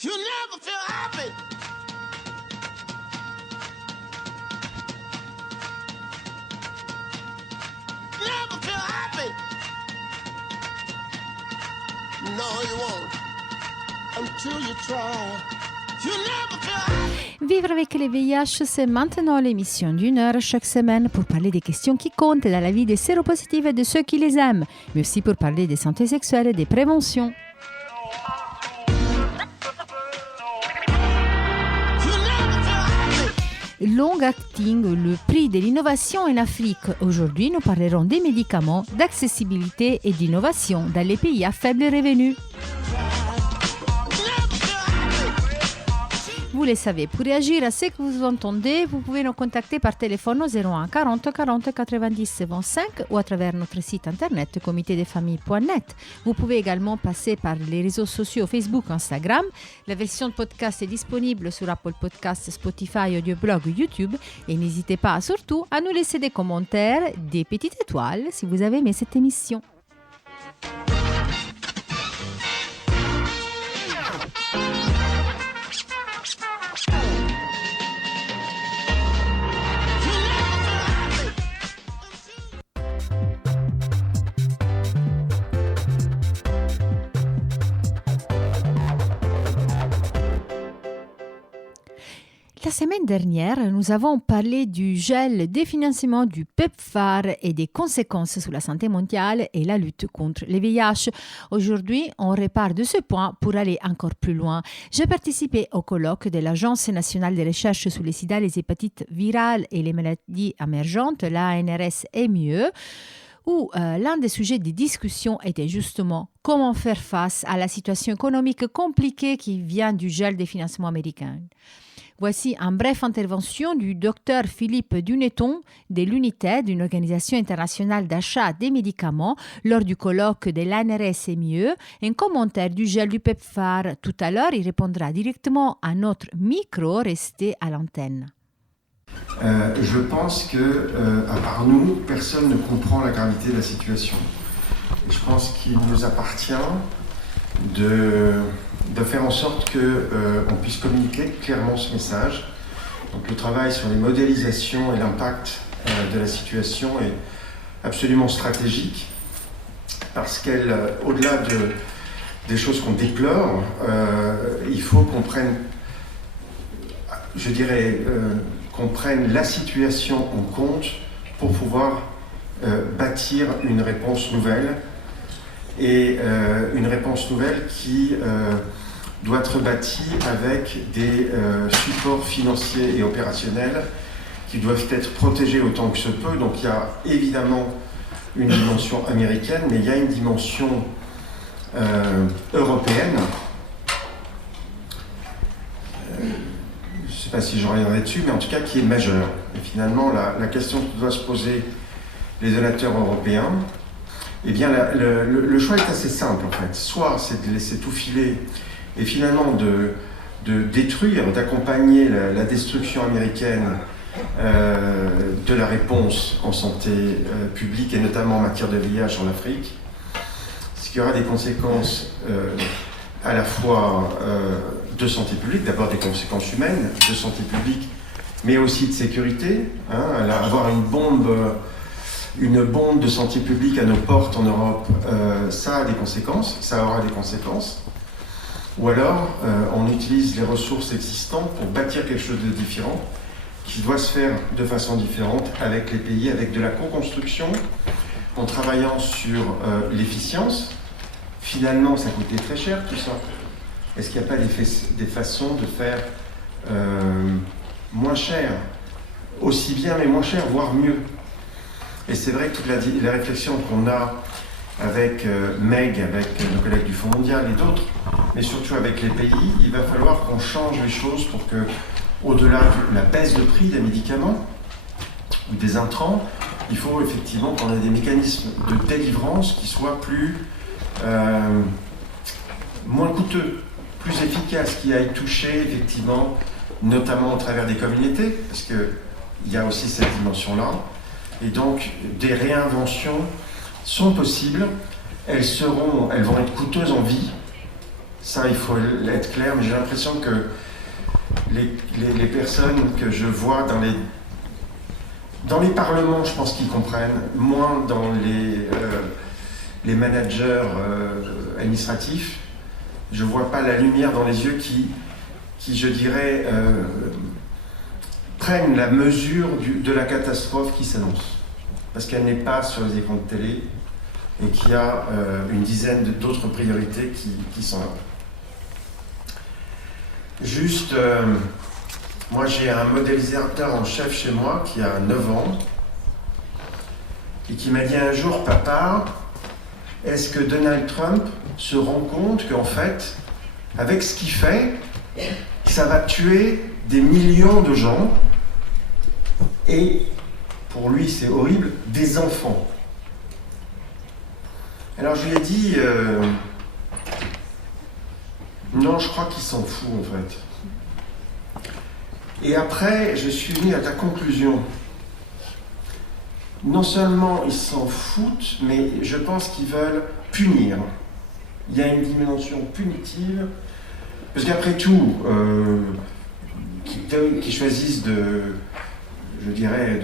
You never feel happy. Never feel happy. No, you won't. Until you try. You never feel happy. Vivre avec le VIH, c'est maintenant l'émission d'une heure chaque semaine pour parler des questions qui comptent dans la vie des séropositifs et de ceux qui les aiment, mais aussi pour parler des santé sexuelle et des préventions. Long Acting, le prix de l'innovation en Afrique. Aujourd'hui, nous parlerons des médicaments, d'accessibilité et d'innovation dans les pays à faible revenu. Vous le savez, pour réagir à ce que vous entendez, vous pouvez nous contacter par téléphone au 01 40 40 90 25 ou à travers notre site internet comitédesfamilles.net. Vous pouvez également passer par les réseaux sociaux Facebook, Instagram. La version de podcast est disponible sur Apple Podcasts, Spotify, Audioblog, YouTube. Et n'hésitez pas surtout à nous laisser des commentaires, des petites étoiles si vous avez aimé cette émission. La semaine dernière, nous avons parlé du gel de financement du PEPFAR et des conséquences sur la santé mondiale et la lutte contre le VIH. Aujourd'hui, on repart de ce point pour aller encore plus loin. J'ai participé au colloque de l'Agence nationale de recherche sur les sida, les hépatites virales et les maladies émergentes, l'ANRS-MIE, où l'un des sujets de discussion était justement comment faire face à la situation économique compliquée qui vient du gel des financements américains. Voici une brève intervention du docteur Philippe Duneton de l'UNITED, une organisation internationale d'achat des médicaments, lors du colloque de l'ANRS-MIE, un commentaire du gel du PEPFAR. Tout à l'heure, il répondra directement à notre micro resté à l'antenne. Je pense que, à part nous, personne ne comprend la gravité de la situation. Et je pense qu'il nous appartient de faire en sorte qu'on puisse communiquer clairement ce message. Donc le travail sur les modélisations et l'impact de la situation est absolument stratégique parce qu'au-delà des choses qu'on déplore, il faut qu'on prenne, qu'on prenne la situation en compte pour pouvoir bâtir une réponse nouvelle. Et une réponse nouvelle qui doit être bâtie avec des supports financiers et opérationnels qui doivent être protégés autant que se peut. Donc il y a évidemment une dimension américaine, mais il y a une dimension européenne. Je ne sais pas si je reviendrai dessus, mais en tout cas qui est majeure. Et finalement, la question que doivent se poser les donateurs européens, eh bien, le choix est assez simple en fait. Soit c'est de laisser tout filer et finalement de détruire, d'accompagner la destruction américaine de la réponse en santé publique et notamment en matière de VIH en Afrique, ce qui aura des conséquences à la fois de santé publique, d'abord des conséquences humaines, de santé publique, mais aussi de sécurité. Avoir une bombe de santé publique à nos portes en Europe, ça aura des conséquences. Ou alors, on utilise les ressources existantes pour bâtir quelque chose de différent, qui doit se faire de façon différente avec les pays, avec de la co-construction, en travaillant sur l'efficience. Finalement, ça coûtait très cher tout ça. Est-ce qu'il n'y a pas des façons de faire moins cher, aussi bien mais moins cher, voire mieux? Et c'est vrai que toute la réflexion qu'on a avec Meg, avec nos collègues du Fonds mondial et d'autres, mais surtout avec les pays, il va falloir qu'on change les choses pour que, au-delà de la baisse de prix des médicaments ou des intrants, il faut effectivement qu'on ait des mécanismes de délivrance qui soient moins coûteux, plus efficaces, qui aillent toucher effectivement, notamment au travers des communautés, parce qu'il y a aussi cette dimension-là. Et donc, des réinventions sont possibles. Elles vont être coûteuses en vie. Ça, il faut être clair, mais j'ai l'impression que les personnes que je vois dans les parlements, je pense qu'ils comprennent, moins dans les managers administratifs. Je ne vois pas la lumière dans les yeux qui je dirais, prennent la mesure de la catastrophe qui s'annonce. Parce qu'elle n'est pas sur les écrans de télé et qu'il y a une dizaine d'autres priorités qui sont là. Juste, moi j'ai un modélisateur en chef chez moi qui a 9 ans et qui m'a dit un jour, papa, est-ce que Donald Trump se rend compte qu'en fait, avec ce qu'il fait, ça va tuer des millions de gens et, pour lui c'est horrible, des enfants. Alors je lui ai dit, non, je crois qu'il s'en fout en fait. Et après, je suis venu à ta conclusion. Non seulement ils s'en foutent, mais je pense qu'ils veulent punir. Il y a une dimension punitive, parce qu'après tout, qu'ils choisissent je dirais,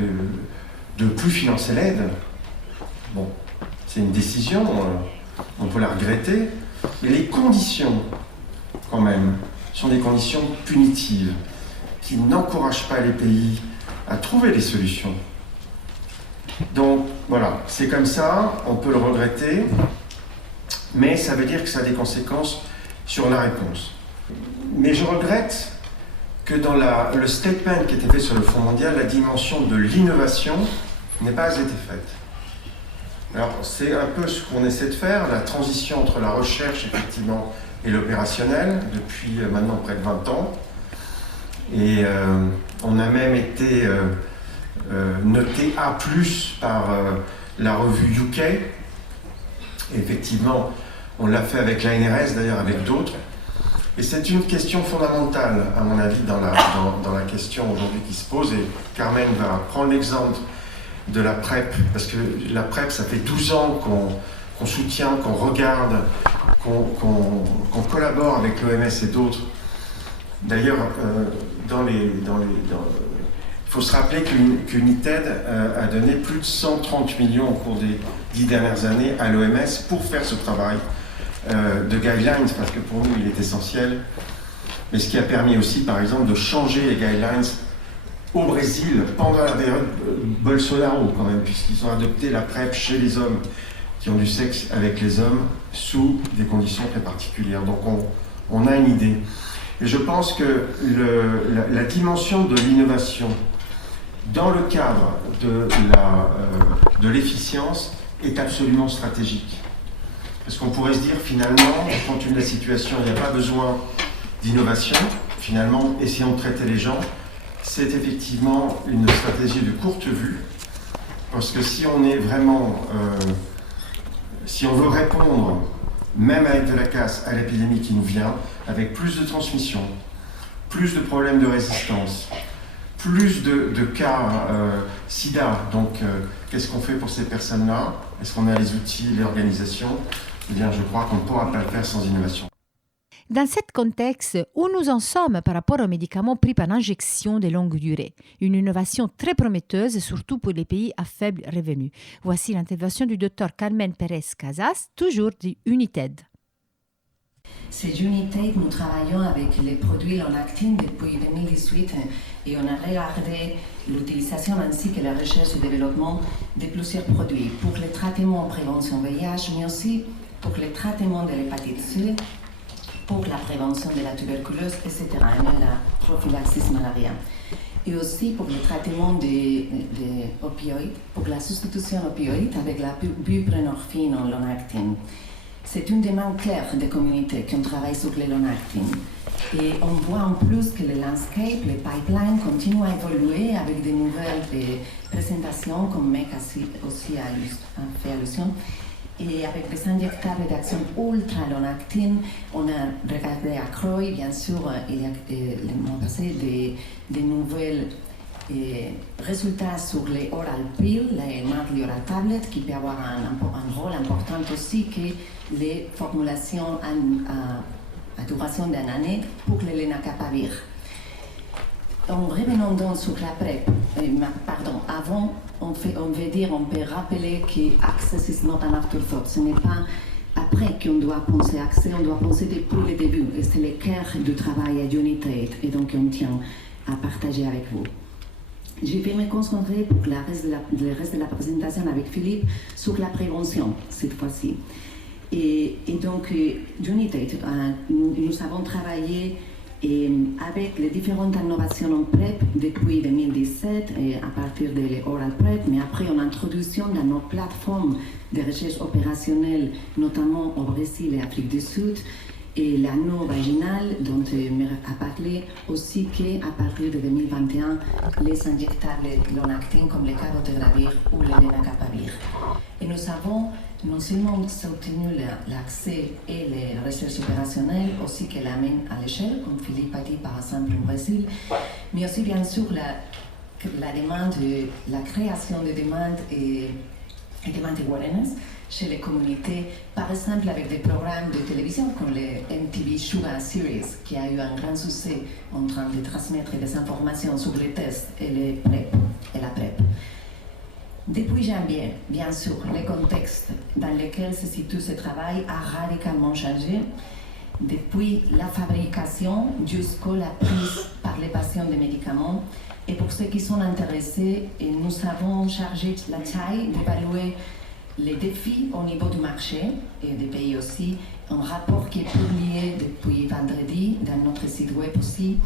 de plus financer l'aide, bon, c'est une décision, on peut la regretter, mais les conditions, quand même, sont des conditions punitives, qui n'encouragent pas les pays à trouver des solutions. Donc, voilà, c'est comme ça, on peut le regretter, mais ça veut dire que ça a des conséquences sur la réponse. Mais je regrette que dans le statement qui était fait sur le Fonds mondial, la dimension de l'innovation n'ait pas été faite. Alors, c'est un peu ce qu'on essaie de faire, la transition entre la recherche, effectivement, et l'opérationnel, depuis maintenant près de 20 ans. Et on a même été noté A+, par la revue UK. Et effectivement, on l'a fait avec l'ANRS, d'ailleurs avec d'autres. Et c'est une question fondamentale, à mon avis, dans la question aujourd'hui qui se pose. Et Carmen va prendre l'exemple de la PrEP, parce que la PrEP, ça fait 12 ans qu'on soutient, qu'on regarde, qu'on collabore avec l'OMS et d'autres. D'ailleurs, il faut se rappeler qu'United a donné plus de 130 millions au cours des 10 dernières années à l'OMS pour faire ce travail de guidelines, parce que pour nous il est essentiel, mais ce qui a permis aussi par exemple de changer les guidelines au Brésil pendant la période Bolsonaro quand même, puisqu'ils ont adopté la PrEP chez les hommes qui ont du sexe avec les hommes sous des conditions très particulières. Donc on a une idée. Et je pense que la dimension de l'innovation dans le cadre de l'efficience est absolument stratégique. Parce qu'on pourrait se dire, finalement, compte tenu de la situation, il n'y a pas besoin d'innovation. Finalement, essayons de traiter les gens. C'est effectivement une stratégie de courte vue. Parce que si on est vraiment... si on veut répondre, même avec de la casse, à l'épidémie qui nous vient, avec plus de transmission, plus de problèmes de résistance, plus de cas sida, donc qu'est-ce qu'on fait pour ces personnes-là? Est-ce qu'on a les outils, les organisations? Eh bien, je crois qu'on ne pourra pas le faire sans innovation. Dans ce contexte, où nous en sommes par rapport aux médicaments pris par injection de longue durée? Une innovation très prometteuse, surtout pour les pays à faible revenu. Voici l'intervention du Dr Carmen Pérez-Casas, toujours du United. C'est United, nous travaillons avec les produits Lonactine depuis 2018 et on a regardé l'utilisation ainsi que la recherche et développement de plusieurs produits pour le traitement en prévention VIH, mais aussi pour le traitement de l'hépatite C, pour la prévention de la tuberculose, etc., et la prophylaxis malaria. Et aussi pour le traitement des opioïdes, pour la substitution opioïde avec la buprenorphine en Lonactine. C'est une demande claire des communautés qui ont travaillé sur les Lonactine. Et on voit en plus que le landscape, les pipelines continuent à évoluer avec de nouvelles présentations, comme Mec aussi a fait allusion. Et avec des injectables d'action ultra Lonactine, on a regardé à Croix, bien sûr, il y a le mois passé des nouvelles résultats sur les oral pills, les monthly oral tablets, qui peuvent avoir un rôle important aussi que les formulations à duration d'une année pour l'Elena Kapavir. En revenant donc sur la PrEP, avant, on peut rappeler que Access is not an afterthought. Ce n'est pas après qu'on doit penser Access, on doit penser depuis le début. Et c'est le cœur du travail à United, et donc on tient à partager avec vous. Je vais me concentrer pour le reste de la présentation avec Philippe sur la prévention, cette fois-ci. Et donc, United, nous avons travaillé avec les différentes innovations en PrEP depuis 2017, à partir de l'Oral PrEP, mais après en introduction dans nos plateformes de recherche opérationnelle, notamment au Brésil et Afrique du Sud, et l'anneau vaginal, dont me a parlé aussi qu'à partir de 2021, les injectables long-acting comme le cabotegravir ou le lenacapavir. Et nous avons non seulement soutenu l'accès et les recherches opérationnelles, aussi qu'elle amène à l'échelle, comme Philippe a dit par exemple au Brésil, mais aussi bien sûr la demande, la création de demandes et demandes awareness chez les communautés, par exemple avec des programmes de télévision comme le MTV Sugar Series, qui a eu un grand succès en train de transmettre des informations sur les tests et les PrEP et la PrEP. Depuis janvier, bien sûr, le contexte dans lequel se situe ce travail a radicalement changé, depuis la fabrication jusqu'à la prise par les patients des médicaments. Et pour ceux qui sont intéressés, nous avons chargé la taille d'évaluer les défis au niveau du marché et des pays aussi, un rapport qui est publié depuis vendredi dans notre site web aussi,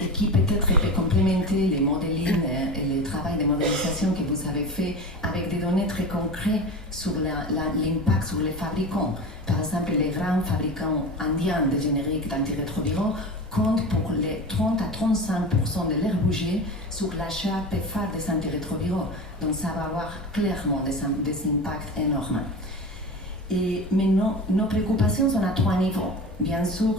et qui peut-être peut complémenter les modeling et le travail de modélisation que vous avez fait avec des données très concrètes sur l'impact sur les fabricants. Par exemple, les grands fabricants indiens de génériques d'antirétroviraux comptent pour les 30 à 35% de leur budget sur l'achat PEPFAR des antirétroviraux. Donc ça va avoir clairement des impacts énormes. Mais nos préoccupations sont à 3 niveaux. Bien sûr,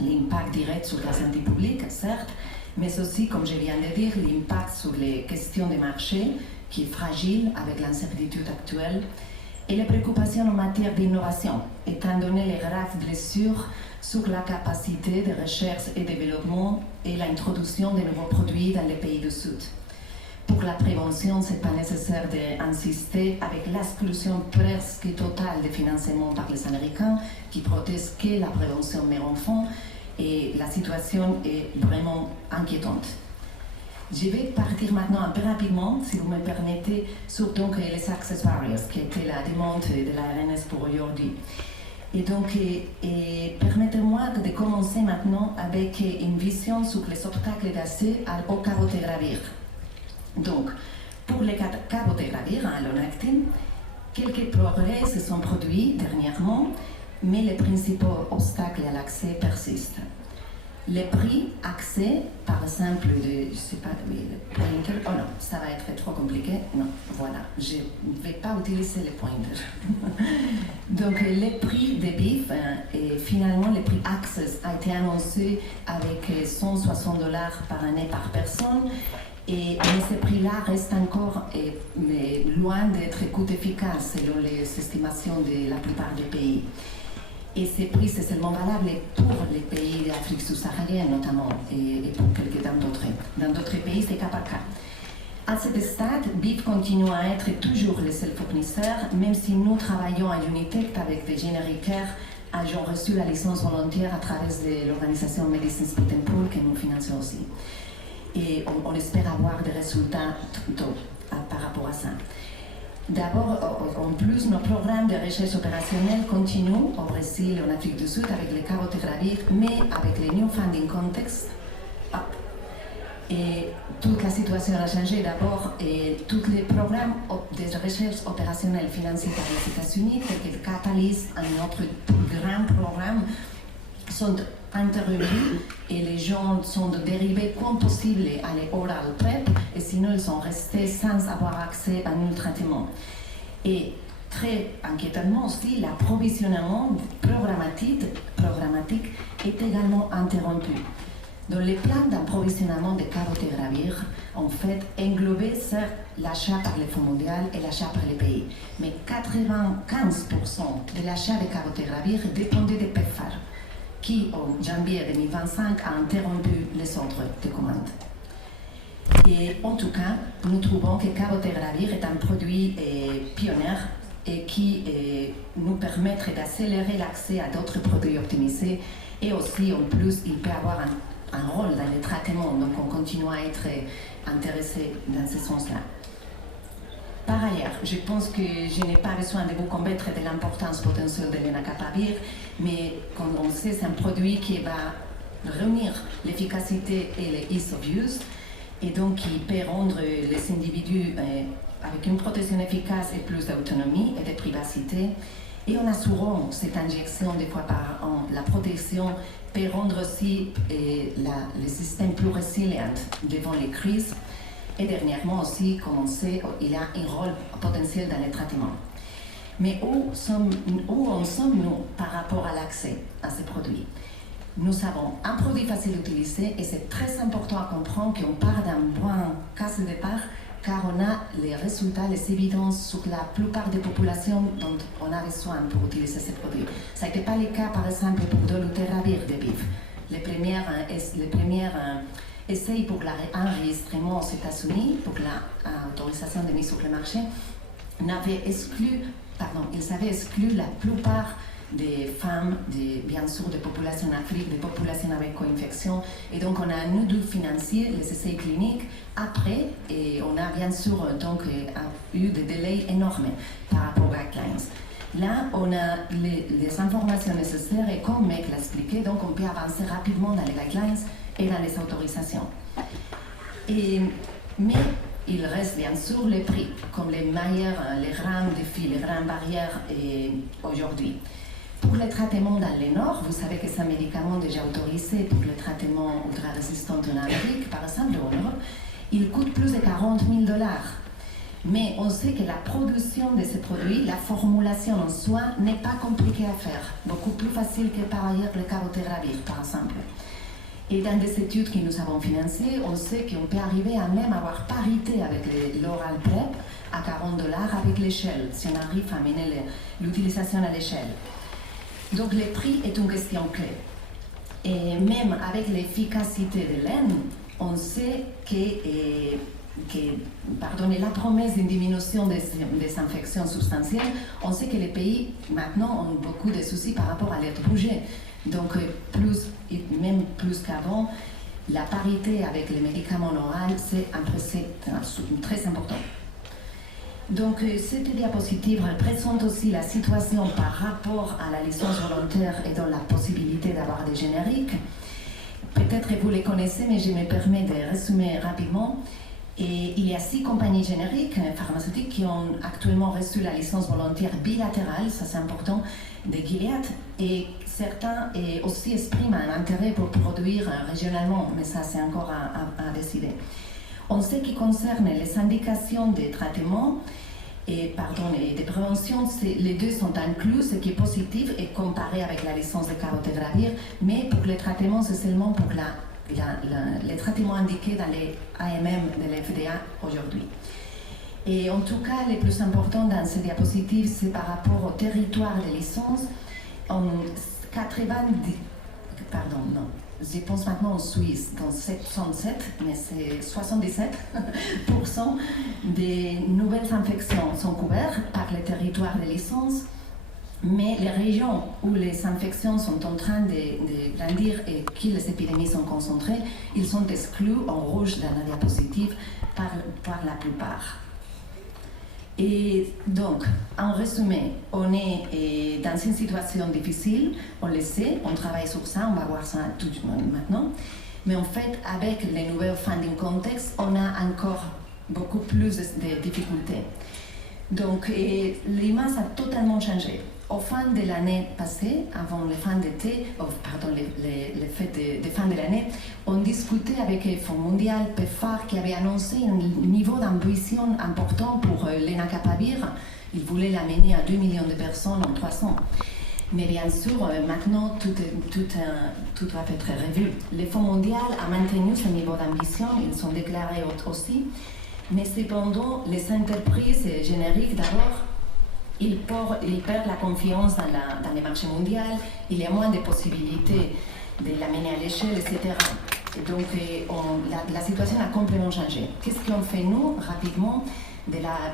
l'impact direct sur la santé publique, certes, mais aussi, comme je viens de dire, l'impact sur les questions de marché, qui est fragile avec l'incertitude actuelle, et les préoccupations en matière d'innovation, étant donné les graves blessures sur la capacité de recherche et développement et l'introduction de nouveaux produits dans les pays du Sud. Pour la prévention, ce n'est pas nécessaire d'insister avec l'exclusion presque totale de financement par les Américains qui protègent que la prévention mère-enfant, et la situation est vraiment inquiétante. Je vais partir maintenant un peu rapidement, si vous me permettez, sur donc les access barriers, qui était la demande de la RNS pour aujourd'hui. Et donc, permettez-moi de commencer maintenant avec une vision sur les obstacles d'accès au cabotegravir. Donc, pour les cabotegravir, long-acting, quelques progrès se sont produits dernièrement, mais les principaux obstacles à l'accès persistent. Les prix accès, par exemple, je ne sais pas, le pointer, oh non, ça va être trop compliqué, non, voilà, je ne vais pas utiliser le pointer. Donc, les prix des BIF, et finalement, le prix Access a été annoncé avec $160 par année par personne, mais ces prix-là restent encore loin d'être coût efficace selon les estimations de la plupart des pays. Et ces prix, c'est seulement valable pour les pays d'Afrique subsaharienne notamment, et pour quelques d'autres. Dans d'autres pays, c'est cas par cas. À ce stade, BIF continue à être toujours le seul fournisseur, même si nous travaillons à Unitect avec des génériquaires ayant reçu la licence volontaire à travers l'organisation Medicines Patent Pool que nous finançons aussi. Et on espère avoir des résultats tôt par rapport à ça. D'abord, en plus, nos programmes de recherche opérationnelle continuent au Brésil et en Afrique du Sud avec le cabotegravir, mais avec les New Funding Context. Et toute la situation a changé d'abord, et tous les programmes de recherche opérationnelle financés par les États-Unis, tels que Catalyst, un autre grand programme, sont interrompus et les gens sont dérivés comme possible à l'oral PrEP, et sinon ils sont restés sans avoir accès à un traitement. Et très inquiétamment aussi, l'approvisionnement programmatique est également interrompu. Donc les plans d'approvisionnement de cabotegravir en fait englobaient certes l'achat par le Fonds mondial et l'achat par les pays, mais 95% de l'achat de cabotegravir dépendait des PEPFAR. qui, en janvier 2025, a interrompu les ordres de commande. Et en tout cas, nous trouvons que Carotte Gravir est un produit pionnier et qui nous permettrait d'accélérer l'accès à d'autres produits optimisés. Et aussi, en plus, il peut avoir un rôle dans les traitements, donc on continue à être intéressé dans ce sens-là. Par ailleurs, je pense que je n'ai pas besoin de vous convaincre de l'importance potentielle de l'Enacapavir, mais comme on sait, c'est un produit qui va réunir l'efficacité et le ease of use, et donc qui peut rendre les individus avec une protection efficace et plus d'autonomie et de privacité. Et en assurant cette injection 2 fois par an, la protection peut rendre aussi le système plus résilient devant les crises. Et dernièrement aussi, comme on sait, il a un rôle potentiel dans les traitements. Mais où en sommes-nous par rapport à l'accès à ces produits? Nous avons un produit facile d'utiliser et c'est très important à comprendre qu'on part d'un point casse de départ car on a les résultats, les évidences sur la plupart des populations dont on a besoin pour utiliser ces produits. Ça n'était pas le cas, par exemple, pour Dolutegravir de BIF. Les premières essais pour l'enregistrement aux États-Unis, pour l'autorisation de mise sur le marché, ils avaient exclu la plupart des femmes, bien sûr, des populations en Afrique, des populations avec co-infection. Et donc, on a nous dû financer les essais cliniques après, et on a bien sûr donc, eu des délais énormes par rapport aux guidelines. Là, on a les informations nécessaires et comme Meg l'a expliqué, donc on peut avancer rapidement dans les guidelines et dans les autorisations. Mais il reste bien sûr les prix, comme les grands défis, les grandes barrières aujourd'hui. Pour les traitements dans le Nord, vous savez que c'est un médicament déjà autorisé pour les traitements ultra-résistants en Amérique, par exemple en Europe, il coûte plus de $40 000. Mais on sait que la production de ces produits, la formulation en soi, n'est pas compliquée à faire, beaucoup plus facile que par ailleurs le Carotegravir, par exemple. Et dans des études que nous avons financées, on sait qu'on peut arriver à même avoir parité avec l'oral PrEP à $40 avec l'échelle, si on arrive à mener l'utilisation à l'échelle. Donc le prix est une question clé. Et même avec l'efficacité de l'aine, on sait la promesse d'une diminution des infections substantielles, on sait que les pays maintenant ont beaucoup de soucis par rapport à l'air rouget. Donc même plus qu'avant, la parité avec les médicaments oraux, c'est très important. Donc, cette diapositive représente aussi la situation par rapport à la licence volontaire et dans la possibilité d'avoir des génériques. Peut-être vous les connaissez, mais je me permets de résumer rapidement. Et il y a 6 compagnies génériques pharmaceutiques qui ont actuellement reçu la licence volontaire bilatérale, ça c'est important, de Gilead. Et certains aussi expriment un intérêt pour produire régionalement, mais ça c'est encore à décider. En ce qui concerne les indications des traitements et de prévention, les deux sont inclus, ce qui est positif et comparé avec la licence de Carotegravir, mais pour les traitements, c'est seulement pour les traitements indiqués dans les AMM de l'FDA aujourd'hui. Et en tout cas, le plus important dans ces diapositives, c'est par rapport au territoire de licence. Je pense maintenant en Suisse, dans 67, mais c'est 77% des nouvelles infections sont couvertes par le territoire de licence, mais les régions où les infections sont en train de grandir et que les épidémies sont concentrées, ils sont exclus en rouge dans la diapositive par la plupart. Et donc, en résumé, on est dans une situation difficile, on le sait, on travaille sur ça, on va voir ça tout de suite maintenant. Mais en fait, avec les nouveaux funding context, on a encore beaucoup plus de difficultés. Donc, l'image a totalement changé. Au fin de l'année passée, avant les fins d'été, les fêtes de fin de l'année, on discutait avec le Fonds mondial PEPFAR qui avait annoncé un niveau d'ambition important pour l'Enacapavir. Il voulait l'amener à 2 millions de personnes en 3 ans. Mais bien sûr, maintenant, tout va être revu. Le Fonds mondial a maintenu ce niveau d'ambition, ils sont déclarés aussi. Mais cependant, les entreprises génériques d'abord, ils perdent la confiance dans les marchés mondiaux, il y a moins de possibilités de l'amener à l'échelle, etc. Et donc la situation a complètement changé. Qu'est-ce qu'on fait nous, rapidement,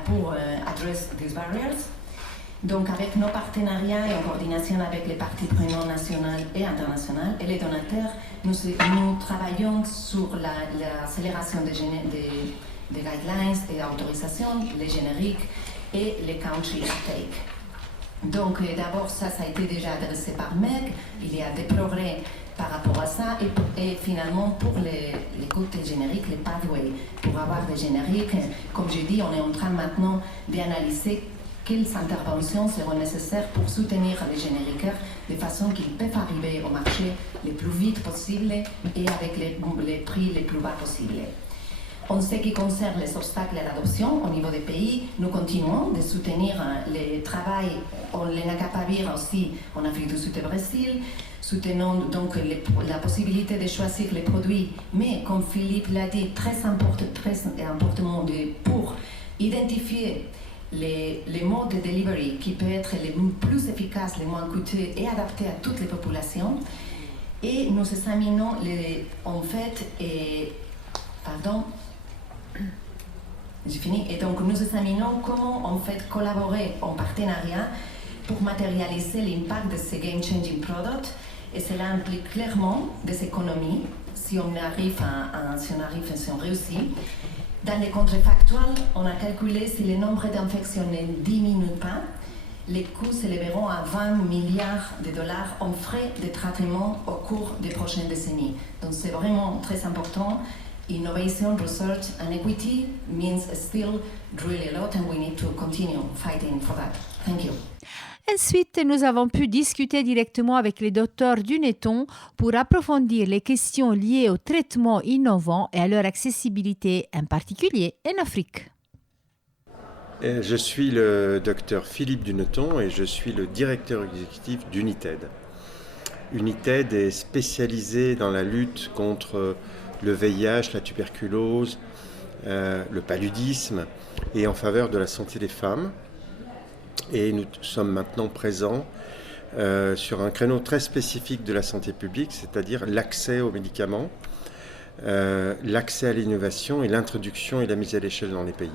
pour adresser ces barrières? Donc avec nos partenariats et en coordination avec les parties prenantes nationales et internationales et les donateurs, nous travaillons sur l'accélération des guidelines et autorisations, les génériques et les country take. Donc d'abord ça a été déjà adressé par MEG, il y a des progrès par rapport à ça et finalement pour les côtés génériques, les pathways, pour avoir des génériques, comme je dis, on est en train maintenant d'analyser quelles interventions seront nécessaires pour soutenir les génériqueurs de façon qu'ils peuvent arriver au marché le plus vite possible et avec les prix les plus bas possibles. En ce qui concerne les obstacles à l'adoption au niveau des pays, nous continuons de soutenir le travail, on les acapavir aussi en Afrique du Sud et au Brésil, soutenons donc la possibilité de choisir les produits, mais comme Philippe l'a dit, très important pour identifier les modes de delivery qui peuvent être les plus efficaces, les moins coûteux et adaptés à toutes les populations. Et nous examinons j'ai fini. Et donc nous examinons comment en fait collaborer en partenariat pour matérialiser l'impact de ces game-changing products. Et cela implique clairement des économies si on réussit. Dans les contrefactuels, on a calculé si le nombre d'infections ne diminue pas, les coûts s'élèveront à 20 milliards de dollars en frais de traitement au cours des prochaines décennies. Donc c'est vraiment très important. Innovation, research and equity means still really a lot and we need to continue fighting for that. Thank you. Ensuite, nous avons pu discuter directement avec les docteurs du Neton pour approfondir les questions liées aux traitements innovants et à leur accessibilité, en particulier en Afrique. Je suis le docteur Philippe Duneton et je suis le directeur exécutif d'United. United est spécialisé dans la lutte contre le VIH, la tuberculose, le paludisme et en faveur de la santé des femmes. Et nous sommes maintenant présents sur un créneau très spécifique de la santé publique, c'est-à-dire l'accès aux médicaments, l'accès à l'innovation et l'introduction et la mise à l'échelle dans les pays.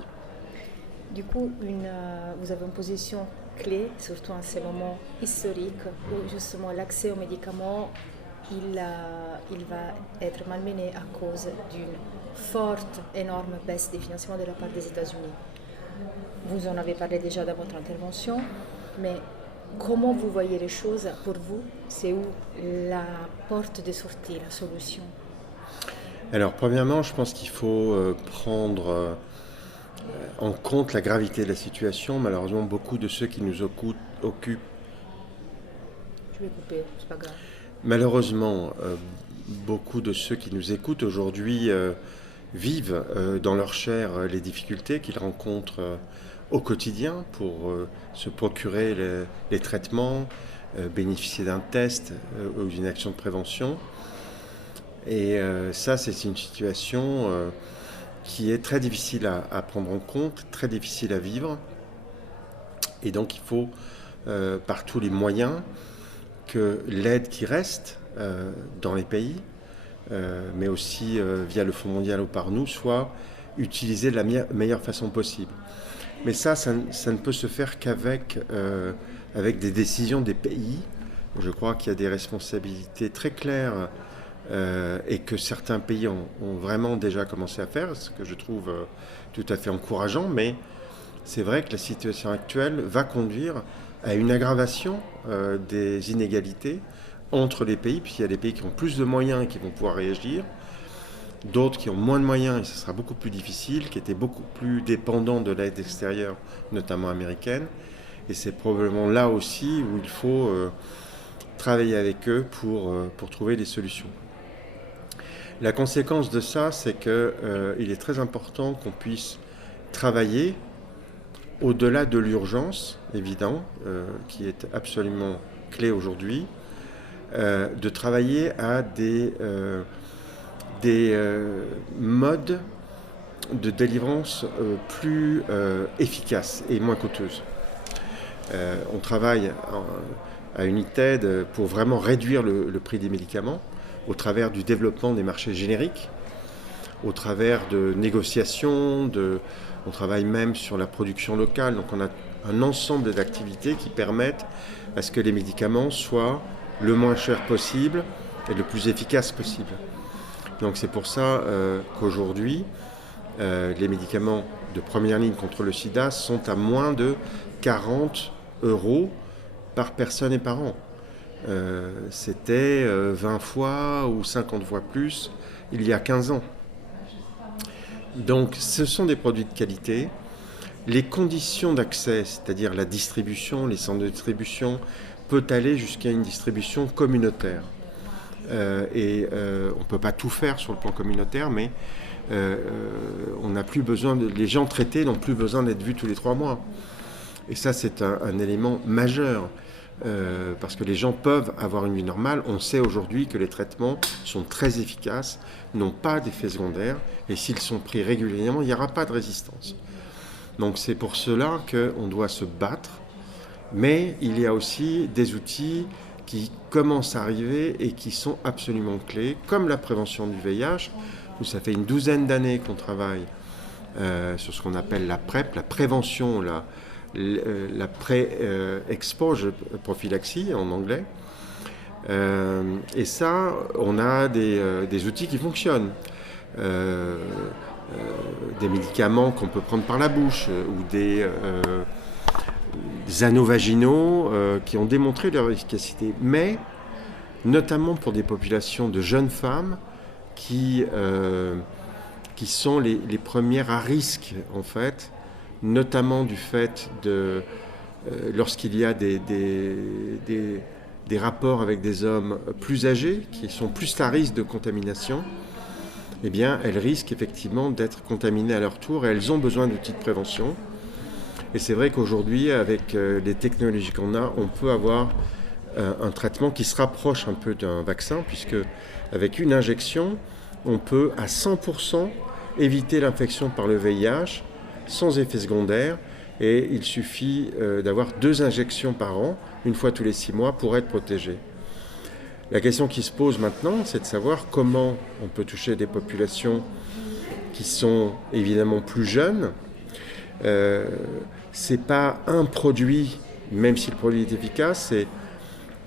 Du coup, vous avez une position clé, surtout en ces moments historiques où justement l'accès aux médicaments il va être malmené à cause d'une forte, énorme baisse des financements de la part des États-Unis. Vous en avez parlé déjà dans votre intervention, mais comment vous voyez les choses pour vous? C'est où la porte de sortie, la solution? Alors, premièrement, je pense qu'il faut prendre en compte la gravité de la situation. Malheureusement, beaucoup de ceux qui nous occupent... Je vais couper, c'est pas grave. Malheureusement, beaucoup de ceux qui nous écoutent aujourd'hui vivent dans leur chair les difficultés qu'ils rencontrent au quotidien pour se procurer les traitements, bénéficier d'un test ou d'une action de prévention. Et ça, c'est une situation qui est très difficile à prendre en compte, très difficile à vivre. Et donc, il faut, par tous les moyens, que l'aide qui reste dans les pays, mais aussi via le Fonds mondial ou par nous, soit utilisée de la meilleure façon possible. Mais ça ne peut se faire qu'avec avec des décisions des pays. Je crois qu'il y a des responsabilités très claires et que certains pays ont vraiment déjà commencé à faire, ce que je trouve tout à fait encourageant, mais c'est vrai que la situation actuelle va conduire à une aggravation des inégalités entre les pays, puisqu'il y a des pays qui ont plus de moyens et qui vont pouvoir réagir, d'autres qui ont moins de moyens et ce sera beaucoup plus difficile, qui étaient beaucoup plus dépendants de l'aide extérieure, notamment américaine. Et c'est probablement là aussi où il faut travailler avec eux pour trouver des solutions. La conséquence de ça, c'est qu'il est très important qu'on puisse travailler au-delà de l'urgence, évident, qui est absolument clé aujourd'hui, de travailler à des modes de délivrance plus efficaces et moins coûteuses. On travaille à United pour vraiment réduire le prix des médicaments au travers du développement des marchés génériques, au travers de négociations, on travaille même sur la production locale. Donc on a un ensemble d'activités qui permettent à ce que les médicaments soient le moins cher possible et le plus efficace possible. Donc c'est pour ça qu'aujourd'hui, les médicaments de première ligne contre le sida sont à moins de 40 € par personne et par an. C'était 20 fois ou 50 fois plus il y a 15 ans. Donc ce sont des produits de qualité. Les conditions d'accès, c'est-à-dire la distribution, les centres de distribution, peut aller jusqu'à une distribution communautaire. On ne peut pas tout faire sur le plan communautaire, mais on n'a plus besoin les gens traités n'ont plus besoin d'être vus tous les 3 mois. Et ça, c'est un élément majeur, parce que les gens peuvent avoir une vie normale. On sait aujourd'hui que les traitements sont très efficaces, n'ont pas d'effets secondaires, et s'ils sont pris régulièrement, il n'y aura pas de résistance. Donc c'est pour cela qu'on doit se battre, mais il y a aussi des outils qui commencent à arriver et qui sont absolument clés, comme la prévention du VIH, où ça fait une 12aine d'années qu'on travaille sur ce qu'on appelle la PrEP, la prévention, la pré-exposure prophylaxie en anglais. Et ça, on a des outils qui fonctionnent. Des médicaments qu'on peut prendre par la bouche ou des anneaux vaginaux qui ont démontré leur efficacité, mais notamment pour des populations de jeunes femmes qui sont les premières à risque, en fait, notamment du fait de lorsqu'il y a des rapports avec des hommes plus âgés, qui sont plus à risque de contamination. Eh bien, elles risquent effectivement d'être contaminées à leur tour et elles ont besoin d'outils de prévention. Et c'est vrai qu'aujourd'hui, avec les technologies qu'on a, on peut avoir un traitement qui se rapproche un peu d'un vaccin, puisque avec une injection, on peut à 100% éviter l'infection par le VIH sans effet secondaire. Et il suffit d'avoir 2 injections par an, une fois tous les 6 mois, pour être protégé. La question qui se pose maintenant, c'est de savoir comment on peut toucher des populations qui sont évidemment plus jeunes. C'est pas un produit, même si le produit est efficace, c'est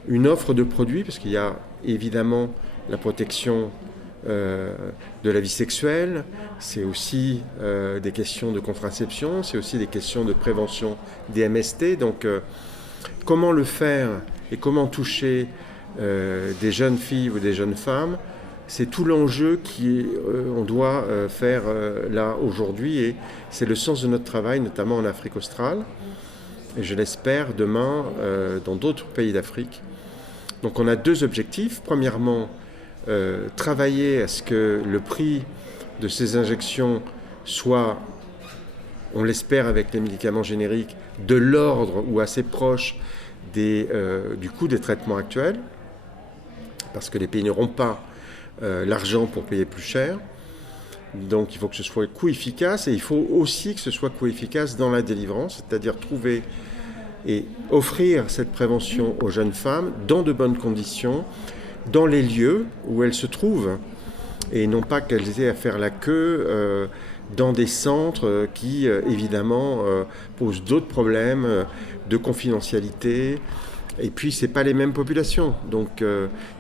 une offre de produits, parce qu'il y a évidemment la protection de la vie sexuelle, c'est aussi des questions de contraception, c'est aussi des questions de prévention des MST. Donc comment le faire et comment toucher des jeunes filles ou des jeunes femmes, c'est tout l'enjeu qu'on doit faire là aujourd'hui, et c'est le sens de notre travail, notamment en Afrique australe, et je l'espère demain dans d'autres pays d'Afrique. Donc on a 2 objectifs. Premièrement, travailler à ce que le prix de ces injections soit, on l'espère avec les médicaments génériques, de l'ordre ou assez proche du coût des traitements actuels, parce que les pays n'auront pas l'argent pour payer plus cher. Donc il faut que ce soit coût efficace, et il faut aussi que ce soit coût efficace dans la délivrance, c'est-à-dire trouver et offrir cette prévention aux jeunes femmes dans de bonnes conditions, dans les lieux où elles se trouvent, et non pas qu'elles aient à faire la queue dans des centres qui, évidemment, posent d'autres problèmes de confidentialité. Et puis, ce n'est pas les mêmes populations. Donc,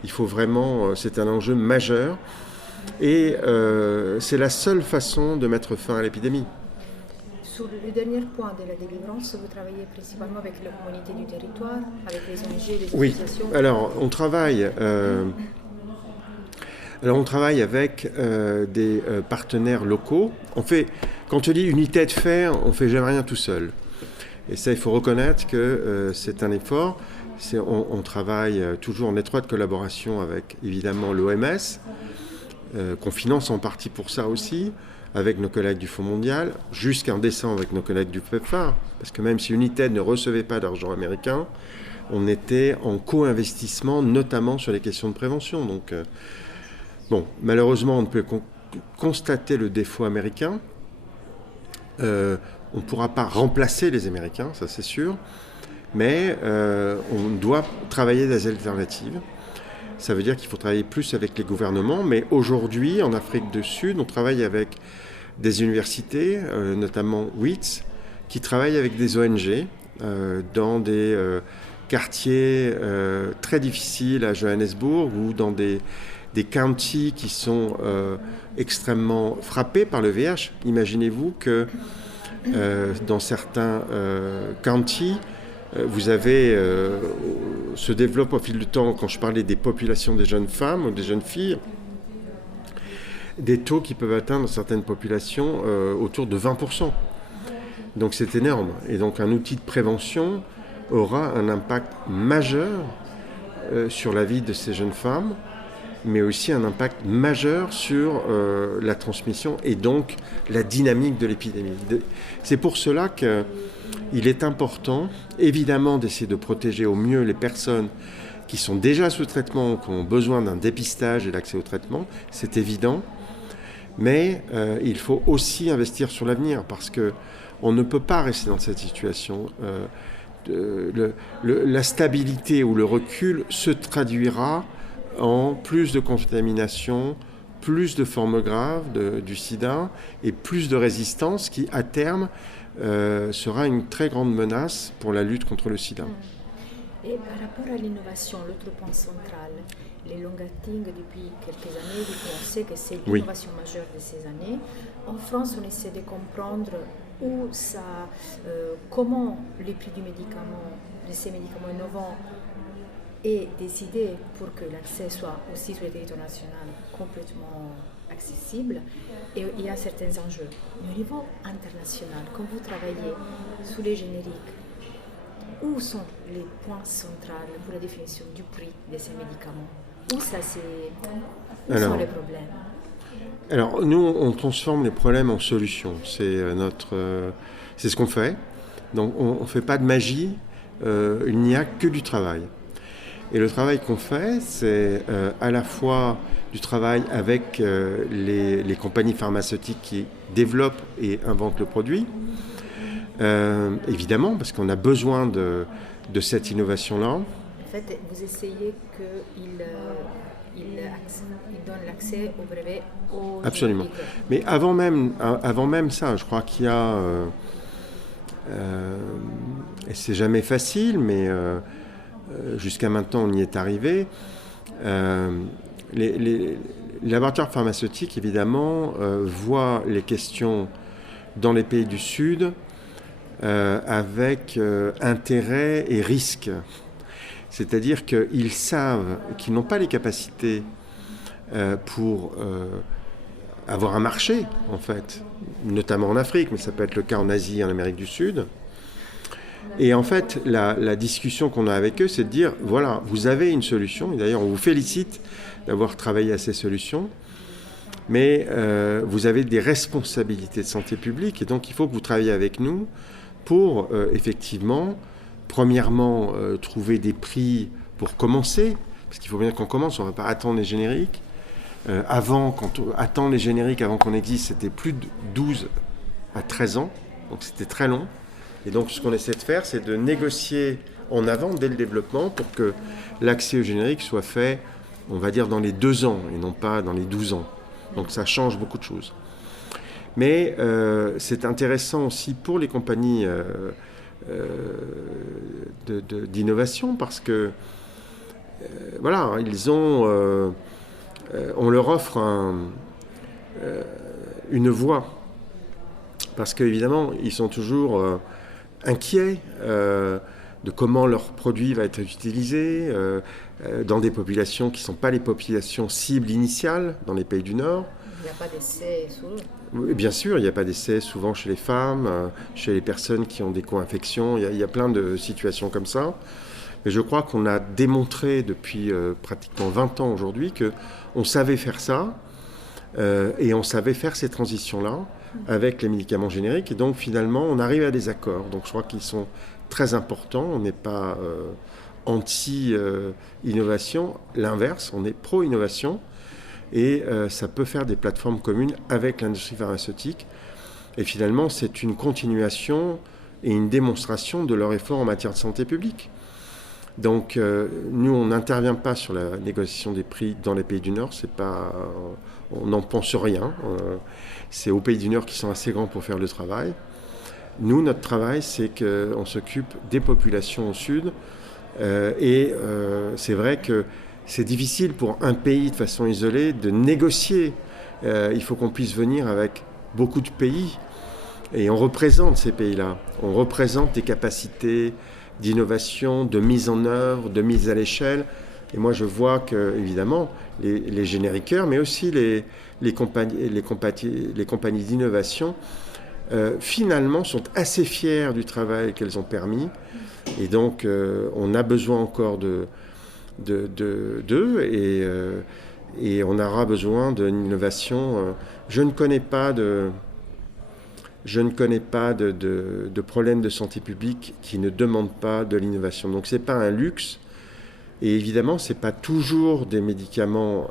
il faut vraiment... c'est un enjeu majeur. Et c'est la seule façon de mettre fin à l'épidémie. Sur le dernier point de la délivrance, vous travaillez principalement avec la communauté du territoire, avec les ONG, les associations? Oui, alors on travaille avec des partenaires locaux. Quand je dis unité de fer, on ne fait jamais rien tout seul. Et ça, il faut reconnaître que c'est un effort. On travaille toujours en étroite collaboration avec, évidemment, l'OMS, qu'on finance en partie pour ça aussi, avec nos collègues du Fonds mondial, jusqu'en décembre avec nos collègues du PEPFAR, parce que même si United ne recevait pas d'argent américain, on était en co-investissement, notamment sur les questions de prévention. Donc, malheureusement, on ne peut constater le défaut américain. On ne pourra pas remplacer les Américains, ça c'est sûr, mais on doit travailler des alternatives. Ça veut dire qu'il faut travailler plus avec les gouvernements, mais aujourd'hui, en Afrique du Sud, on travaille avec des universités, notamment WITS, qui travaillent avec des ONG dans des quartiers très difficiles à Johannesburg ou dans des counties qui sont extrêmement frappés par le VIH. Imaginez-vous que dans certains counties, vous avez, se développe au fil du temps, quand je parlais des populations des jeunes femmes ou des jeunes filles, des taux qui peuvent atteindre dans certaines populations autour de 20%. Donc c'est énorme. Et donc un outil de prévention aura un impact majeur sur la vie de ces jeunes femmes, mais aussi un impact majeur sur la transmission et donc la dynamique de l'épidémie. C'est pour cela qu'il est important, évidemment, d'essayer de protéger au mieux les personnes qui sont déjà sous traitement, qui ont besoin d'un dépistage et d'accès au traitement, c'est évident, mais il faut aussi investir sur l'avenir, parce qu'on ne peut pas rester dans cette situation. La stabilité ou le recul se traduira en plus de contamination, plus de formes graves du sida et plus de résistance qui, à terme, sera une très grande menace pour la lutte contre le sida. Et par rapport à l'innovation, l'autre point central, les long acting depuis quelques années, on sait que c'est l'innovation majeure de ces années. En France, on essaie de comprendre où ça, comment les prix du médicament, de ces médicaments innovants, est décidé pour que l'accès soit aussi sur le territoire national complètement accessible. Et il y a certains enjeux. Mais au niveau international, quand vous travaillez sous les génériques, où sont les points centraux pour la définition du prix de ces médicaments? Où sont les problèmes? Alors, nous, on transforme les problèmes en solutions. C'est ce qu'on fait. Donc, on ne fait pas de magie. Il n'y a que du travail. Et le travail qu'on fait, c'est à la fois du travail avec les compagnies pharmaceutiques qui développent et inventent le produit. Évidemment, parce qu'on a besoin de cette innovation-là. En fait, vous essayez qu'ils donnent l'accès au brevet aux Absolument. génériques. Mais avant même ça, je crois qu'il y a... et c'est jamais facile, mais jusqu'à maintenant, on y est arrivé. Les laboratoires pharmaceutiques, évidemment, voient les questions dans les pays du Sud avec intérêt et risque. C'est-à-dire qu'ils savent qu'ils n'ont pas les capacités pour avoir un marché, en fait, notamment en Afrique, mais ça peut être le cas en Asie et en Amérique du Sud. Et en fait, la discussion qu'on a avec eux, c'est de dire, voilà, vous avez une solution, et d'ailleurs on vous félicite d'avoir travaillé à ces solutions, mais vous avez des responsabilités de santé publique, et donc il faut que vous travailliez avec nous pour effectivement, premièrement, trouver des prix pour commencer, parce qu'il faut bien qu'on commence, on ne va pas attendre les génériques. Quand on attend les génériques avant qu'on existe, c'était plus de 12 à 13 ans, donc c'était très long. Et donc ce qu'on essaie de faire, c'est de négocier en avant, dès le développement, pour que l'accès au générique soit fait, on va dire, dans les 2 ans, et non pas dans les 12 ans. Donc ça change beaucoup de choses. Mais c'est intéressant aussi pour les compagnies d'innovation, parce que voilà, on leur offre une voie, parce qu'évidemment, ils sont toujours inquiets de comment leur produit va être utilisé dans des populations qui ne sont pas les populations cibles initiales dans les pays du Nord. Il n'y a pas d'essai sur eux. Oui, bien sûr, il n'y a pas d'essai souvent chez les femmes, chez les personnes qui ont des co-infections. Il y a plein de situations comme ça. Mais je crois qu'on a démontré depuis pratiquement 20 ans aujourd'hui qu'on savait faire ça et on savait faire ces transitions-là avec les médicaments génériques. Et donc finalement, on arrive à des accords. Donc je crois qu'ils sont très importants. On n'est pas anti-innovation. L'inverse, on est pro-innovation. Et ça peut faire des plateformes communes avec l'industrie pharmaceutique. Et finalement, c'est une continuation et une démonstration de leur effort en matière de santé publique. Donc nous, on n'intervient pas sur la négociation des prix dans les pays du Nord, on n'en pense rien. C'est aux pays du Nord qui sont assez grands pour faire le travail. Nous, notre travail, c'est qu'on s'occupe des populations au Sud. C'est vrai que c'est difficile pour un pays de façon isolée de négocier. Il faut qu'on puisse venir avec beaucoup de pays. Et on représente ces pays-là. On représente des capacités d'innovation, de mise en œuvre, de mise à l'échelle. Et moi, je vois que, évidemment, les génériqueurs, mais aussi les compagnies d'innovation, finalement, sont assez fiers du travail qu'elles ont permis. Et donc, on a besoin encore d'eux et on aura besoin d'une innovation. Je ne connais pas de problème de santé publique qui ne demande pas de l'innovation. Donc, ce n'est pas un luxe. Et évidemment, ce n'est pas toujours des médicaments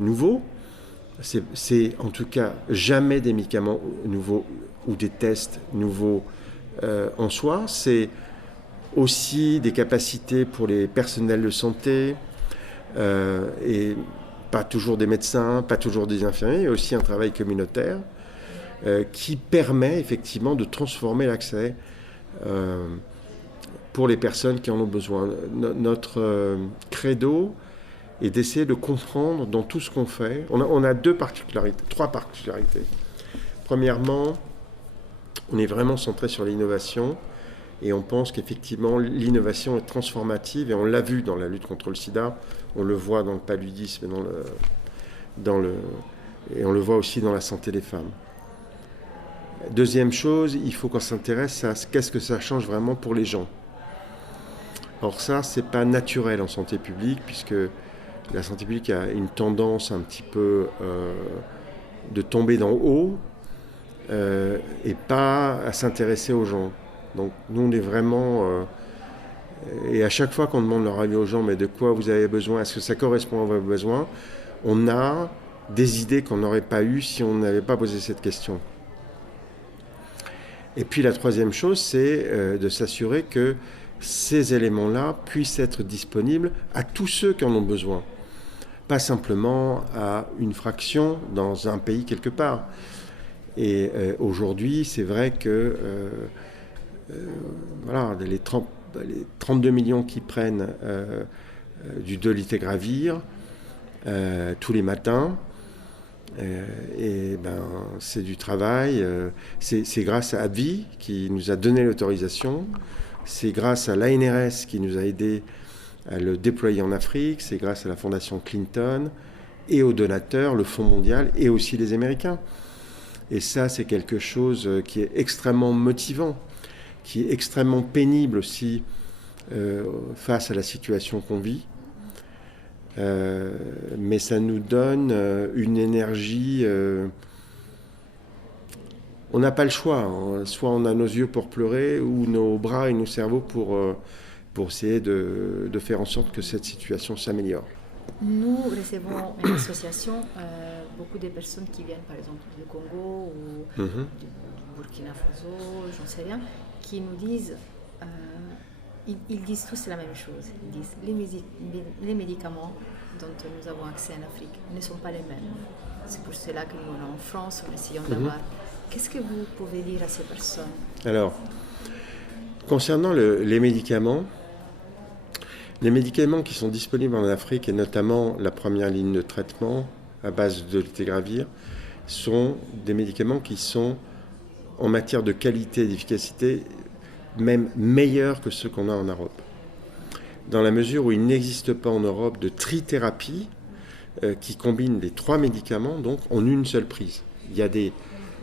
nouveaux. C'est en tout cas jamais des médicaments nouveaux ou des tests nouveaux en soi. C'est aussi des capacités pour les personnels de santé et pas toujours des médecins, pas toujours des infirmiers, mais aussi un travail communautaire qui permet effectivement de transformer l'accès pour les personnes qui en ont besoin. Notre credo est d'essayer de comprendre dans tout ce qu'on fait. On a trois particularités. Premièrement, on est vraiment centré sur l'innovation et on pense qu'effectivement l'innovation est transformative et on l'a vu dans la lutte contre le sida, on le voit dans le paludisme et on le voit aussi dans la santé des femmes. Deuxième chose, il faut qu'on s'intéresse à qu'est-ce que ça change vraiment pour les gens. Or ça, c'est pas naturel en santé publique puisque la santé publique a une tendance un petit peu de tomber d'en haut et pas à s'intéresser aux gens. Donc nous, on est vraiment... et à chaque fois qu'on demande leur avis aux gens, mais de quoi vous avez besoin, est-ce que ça correspond à vos besoins, on a des idées qu'on n'aurait pas eues si on n'avait pas posé cette question. Et puis la troisième chose, c'est de s'assurer que ces éléments-là puissent être disponibles à tous ceux qui en ont besoin. Pas simplement à une fraction dans un pays quelque part. Et aujourd'hui, c'est vrai que les 32 millions qui prennent du dolitéravir tous les matins, c'est du travail. C'est grâce à AbbVie qui nous a donné l'autorisation. C'est grâce à l'ANRS qui nous a aidés à le déployer en Afrique. C'est grâce à la Fondation Clinton et aux donateurs, le Fonds mondial et aussi les Américains. Et ça, c'est quelque chose qui est extrêmement motivant, qui est extrêmement pénible aussi face à la situation qu'on vit. Mais ça nous donne une énergie. On n'a pas le choix. Soit on a nos yeux pour pleurer ou nos bras et nos cerveaux pour essayer de faire en sorte que cette situation s'améliore. Nous recevons une association, beaucoup de personnes qui viennent par exemple du Congo ou du Burkina Faso, j'en sais rien, qui nous disent, ils disent tous la même chose. Ils disent les médicaments dont nous avons accès en Afrique ne sont pas les mêmes. C'est pour cela que nous, en France, nous essayons d'avoir. Qu'est-ce que vous pouvez dire à ces personnes? Alors, concernant les médicaments qui sont disponibles en Afrique, et notamment la première ligne de traitement à base de dolitéravir, sont des médicaments qui sont, en matière de qualité et d'efficacité, même meilleurs que ceux qu'on a en Europe. Dans la mesure où il n'existe pas en Europe de trithérapie qui combine les trois médicaments donc en une seule prise. Il y a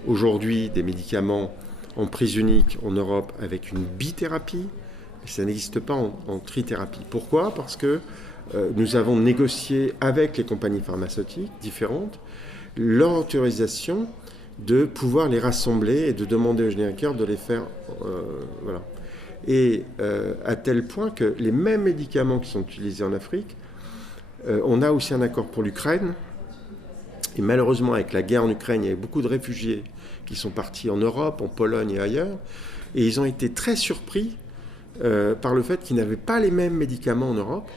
aujourd'hui des médicaments en prise unique en Europe avec une bithérapie, mais ça n'existe pas en trithérapie. Pourquoi ? Parce que nous avons négocié avec les compagnies pharmaceutiques différentes leur autorisation de pouvoir les rassembler et de demander aux génériqueurs de les faire. Voilà. Et à tel point que les mêmes médicaments qui sont utilisés en Afrique, on a aussi un accord pour l'Ukraine Et malheureusement, avec la guerre en Ukraine, il y avait beaucoup de réfugiés qui sont partis en Europe, en Pologne et ailleurs. Et ils ont été très surpris par le fait qu'ils n'avaient pas les mêmes médicaments en Europe.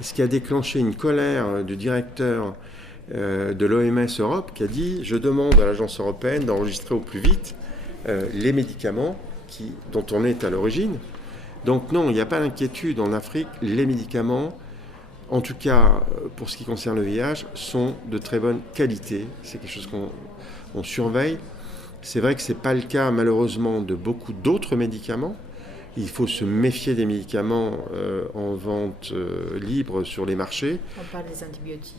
Ce qui a déclenché une colère du directeur de l'OMS Europe qui a dit « Je demande à l'agence européenne d'enregistrer au plus vite les médicaments dont on est à l'origine. » Donc non, il n'y a pas d'inquiétude en Afrique. Les médicaments, en tout cas pour ce qui concerne le VIH, sont de très bonne qualité. C'est quelque chose qu'on surveille. C'est vrai que ce n'est pas le cas malheureusement de beaucoup d'autres médicaments. Il faut se méfier des médicaments en vente libre sur les marchés. On parle des antibiotiques.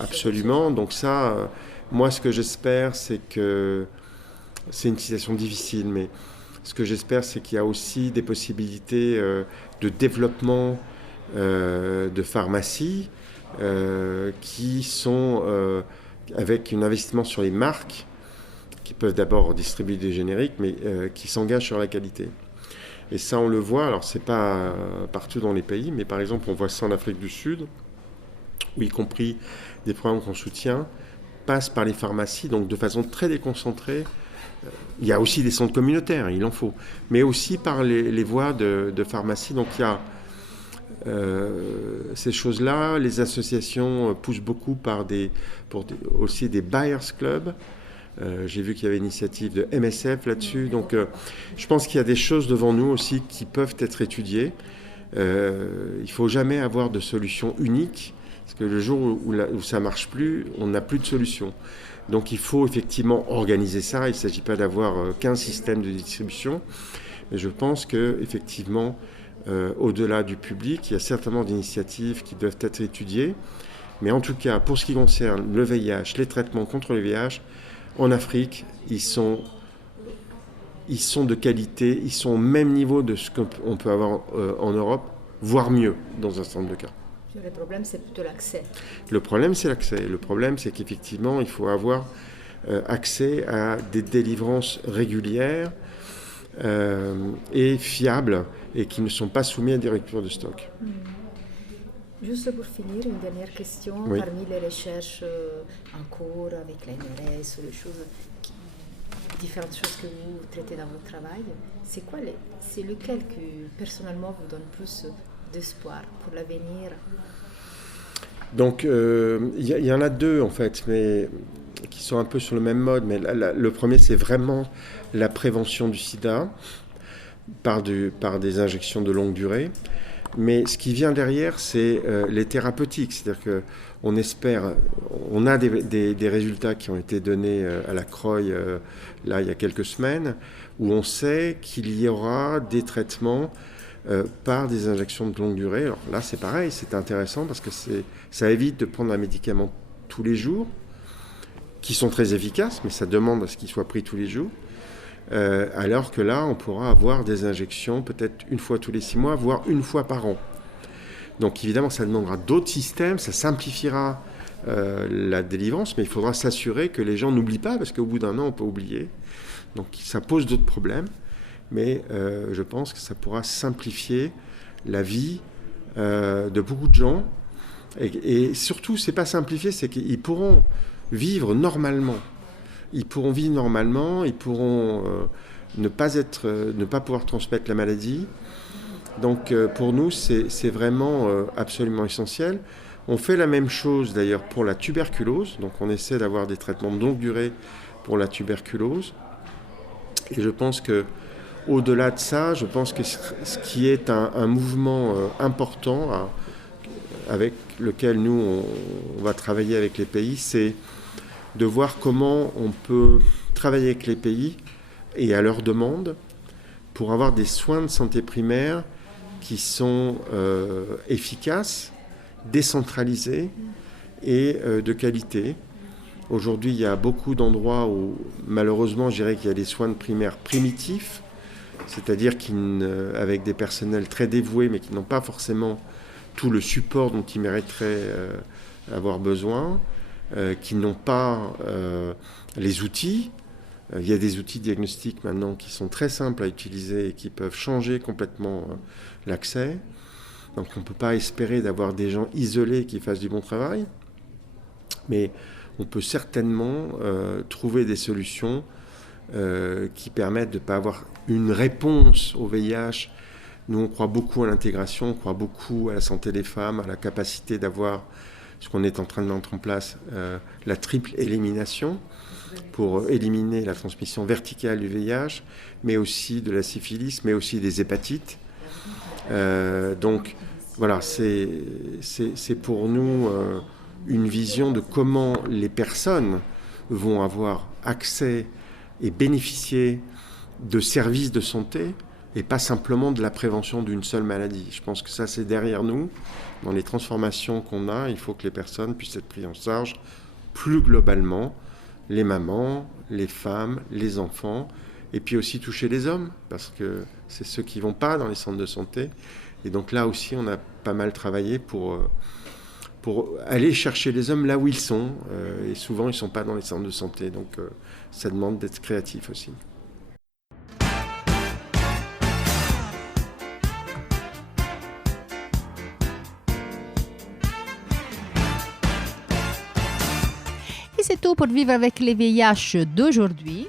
Absolument. Donc ça, moi ce que j'espère, c'est que c'est une situation difficile, mais ce que j'espère, c'est qu'il y a aussi des possibilités de développement de pharmacies qui sont avec un investissement sur les marques, qui peuvent d'abord distribuer des génériques, mais qui s'engagent sur la qualité. Et ça, on le voit, alors c'est pas partout dans les pays, mais par exemple, on voit ça en Afrique du Sud, où y compris des programmes qu'on soutient, passent par les pharmacies, donc de façon très déconcentrée. Il y a aussi des centres communautaires, il en faut, mais aussi par les voies de pharmacie. Donc il y a ces choses-là. Les associations poussent beaucoup aussi des Buyers Club. J'ai vu qu'il y avait une initiative de MSF là-dessus. Donc je pense qu'il y a des choses devant nous aussi qui peuvent être étudiées. Il ne faut jamais avoir de solution unique, parce que le jour où ça ne marche plus, on n'a plus de solution. Donc il faut effectivement organiser ça. Il ne s'agit pas d'avoir qu'un système de distribution. Mais je pense qu'effectivement, au-delà du public, il y a certainement des initiatives qui doivent être étudiées. Mais en tout cas, pour ce qui concerne le VIH, les traitements contre le VIH, en Afrique, ils sont de qualité, ils sont au même niveau de ce qu'on peut avoir en Europe, voire mieux dans un certain nombre de cas. Le problème, c'est plutôt l'accès. Le problème, c'est l'accès. Le problème, c'est qu'effectivement, il faut avoir accès à des délivrances régulières et fiables et qui ne sont pas soumis à des ruptures de stock. Juste pour finir, une dernière question. Oui. Parmi les recherches en cours avec l'ANRS, différentes choses que vous traitez dans votre travail, c'est lequel qui personnellement vous donne plus d'espoir pour l'avenir? Donc, il y en a deux en fait, mais qui sont un peu sur le même mode. Mais le premier, c'est vraiment la prévention du sida par des injections de longue durée. Mais ce qui vient derrière, c'est les thérapeutiques. C'est-à-dire qu'on espère, on a des résultats qui ont été donnés à la CROI là, il y a quelques semaines, où on sait qu'il y aura des traitements par des injections de longue durée. Alors là, c'est pareil, c'est intéressant parce que ça évite de prendre un médicament tous les jours, qui sont très efficaces, mais ça demande à ce qu'ils soient pris tous les jours. Alors que là, on pourra avoir des injections peut-être une fois tous les 6 mois, voire une fois par an. Donc évidemment, ça demandera d'autres systèmes, ça simplifiera la délivrance, mais il faudra s'assurer que les gens n'oublient pas, parce qu'au bout d'un an, on peut oublier. Donc ça pose d'autres problèmes, mais je pense que ça pourra simplifier la vie de beaucoup de gens. Et surtout, c'est pas simplifier, c'est qu'ils pourront vivre normalement. Ils pourront vivre normalement, ils pourront ne pas pouvoir transmettre la maladie. Donc pour nous, c'est vraiment absolument essentiel. On fait la même chose d'ailleurs pour la tuberculose. Donc on essaie d'avoir des traitements de longue durée pour la tuberculose. Et je pense qu'au-delà de ça, je pense que ce qui est un mouvement important avec lequel nous, on va travailler avec les pays, c'est de voir comment on peut travailler avec les pays et à leur demande pour avoir des soins de santé primaire qui sont efficaces, décentralisés et de qualité. Aujourd'hui, il y a beaucoup d'endroits où, malheureusement, je dirais qu'il y a des soins de primaire primitifs, c'est-à-dire avec des personnels très dévoués, mais qui n'ont pas forcément tout le support dont ils mériteraient avoir besoin. Qui n'ont pas les outils. Il y a des outils diagnostiques maintenant qui sont très simples à utiliser et qui peuvent changer complètement l'accès. Donc on ne peut pas espérer d'avoir des gens isolés qui fassent du bon travail. Mais on peut certainement trouver des solutions qui permettent de ne pas avoir une réponse au VIH. Nous, on croit beaucoup à l'intégration, on croit beaucoup à la santé des femmes, à la capacité d'avoir ce qu'on est en train de mettre en place, la triple élimination, pour éliminer la transmission verticale du VIH, mais aussi de la syphilis, mais aussi des hépatites. Donc voilà, c'est pour nous une vision de comment les personnes vont avoir accès et bénéficier de services de santé et pas simplement de la prévention d'une seule maladie. Je pense que ça, c'est derrière nous. Dans les transformations qu'on a, il faut que les personnes puissent être prises en charge plus globalement, les mamans, les femmes, les enfants, et puis aussi toucher les hommes, parce que c'est ceux qui ne vont pas dans les centres de santé. Et donc là aussi, on a pas mal travaillé pour aller chercher les hommes là où ils sont. Et souvent, ils ne sont pas dans les centres de santé. Donc ça demande d'être créatif aussi. Et c'est tout pour Vivre avec les VIH d'aujourd'hui.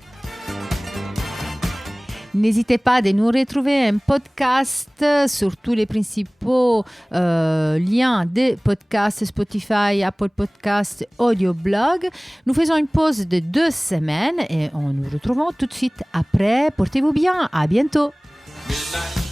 N'hésitez pas à nous retrouver un podcast sur tous les principaux liens des podcasts Spotify, Apple Podcasts, Audioblog. Nous faisons une pause de 2 semaines et on nous retrouvons tout de suite après. Portez-vous bien, à bientôt. Midnight.